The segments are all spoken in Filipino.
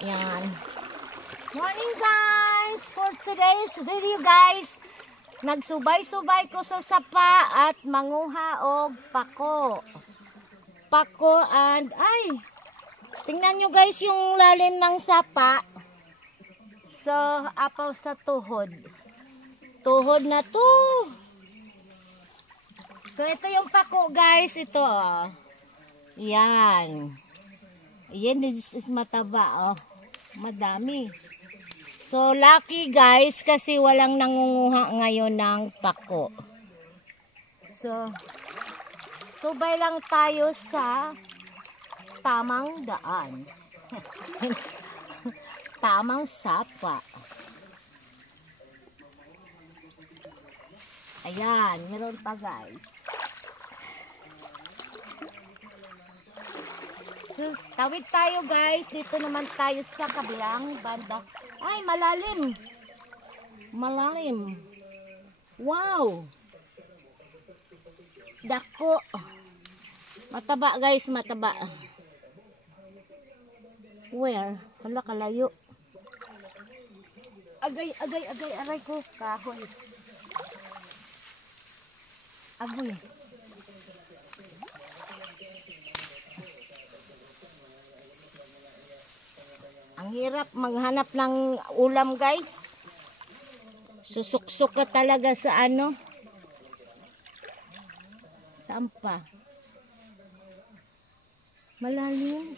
Yan. Morning guys! For today's video guys, nagsubay-subay ko sa sapa at manguha og pako. Pako and tingnan nyo guys yung lalim ng sapa. So, apaw sa tuhod. Tuhod na to. So, ito yung pako guys. Ito Yan. Yan is mataba madami. So, lucky guys kasi walang nangunguha ngayon ng pako. So, subay lang tayo sa tamang daan. Tamang sapa. Ayan, meron pa guys. So, tawid tayo guys. Dito naman tayo sa kabilang banda. Ay, malalim. Malalim. Wow. Dako. Mataba guys, mataba. Where? Wala kalayo. Agay, aray ko. Kahoy. Agoy. Ang hirap maghanap ng ulam guys. Susuksok ka talaga sa sampa. Malalim.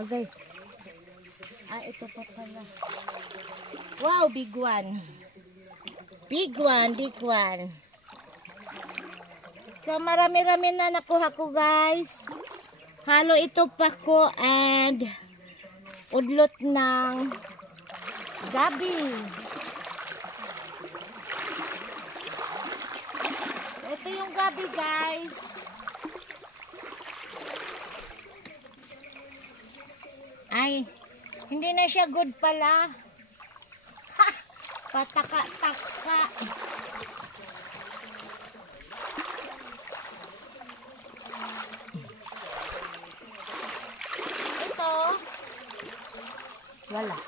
Agay. Ito pa pala. Wow, big one. Big one, big one. So, marami-rami na nakuha ko guys. Halo ito pako and udlot ng gabi. Ito yung gabi guys. Ay, hindi na siya good pala. Ha! Pataka-taka. Wala.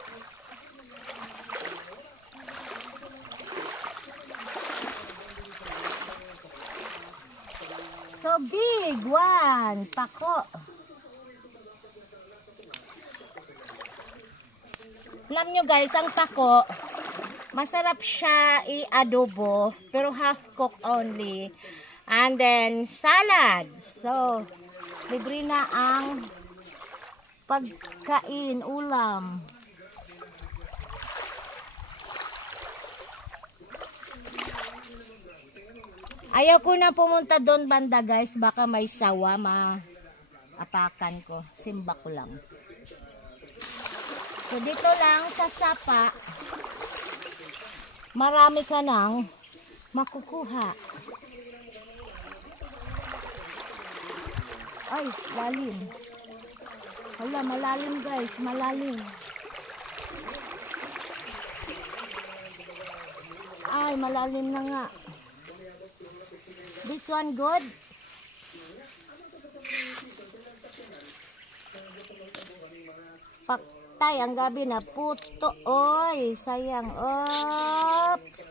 So big one. Pako. Alam nyo guys, ang pako, masarap siya i-adobo, pero half cook only. And then salad. So, libre na ang pagkain, ulam. Ayaw ko na pumunta doon banda guys, baka may sawa, maapakan ko. Simba ko lang. So dito lang sa sapa, marami ka nang makukuha. Ay, lalim. Hala, malalim guys, malalim. Ay, malalim na nga. This one good? Paktay ang gabi na puto. Oy, sayang. Oops.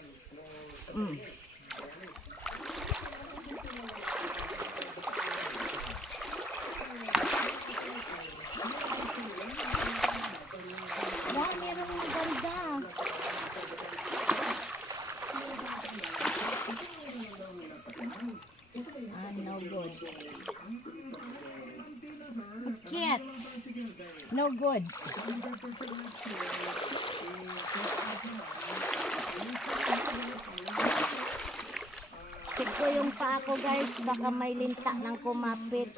No good. Cats. No good. Check ko yung paa ko guys, baka may linta ng kumapit.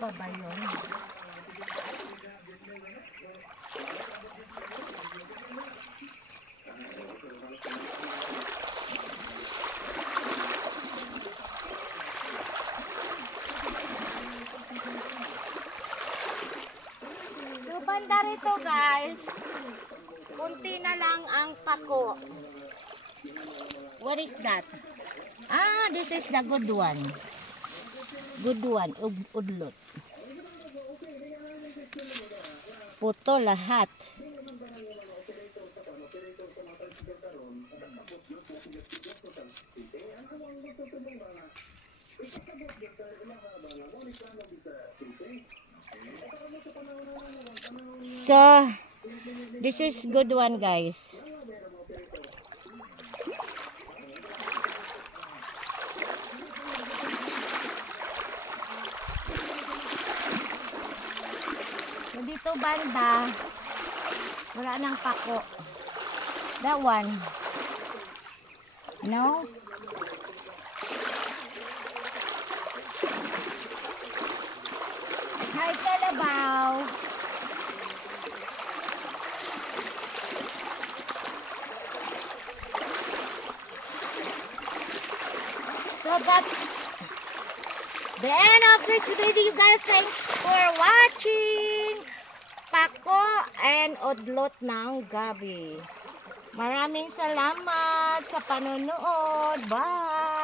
pa ba yun? So, banda rito guys, kunti na lang ang pako. What is that? Ah, this is the good one. Good one, udlot. Puto lahat. So, this is good one guys. So, dito banda, wala nang pako. That one. No? Hi, Kalabaw. So that's the end of this video guys. Thanks for watching. Pako and udlot ng gabi. Maraming salamat sa panonood. Bye!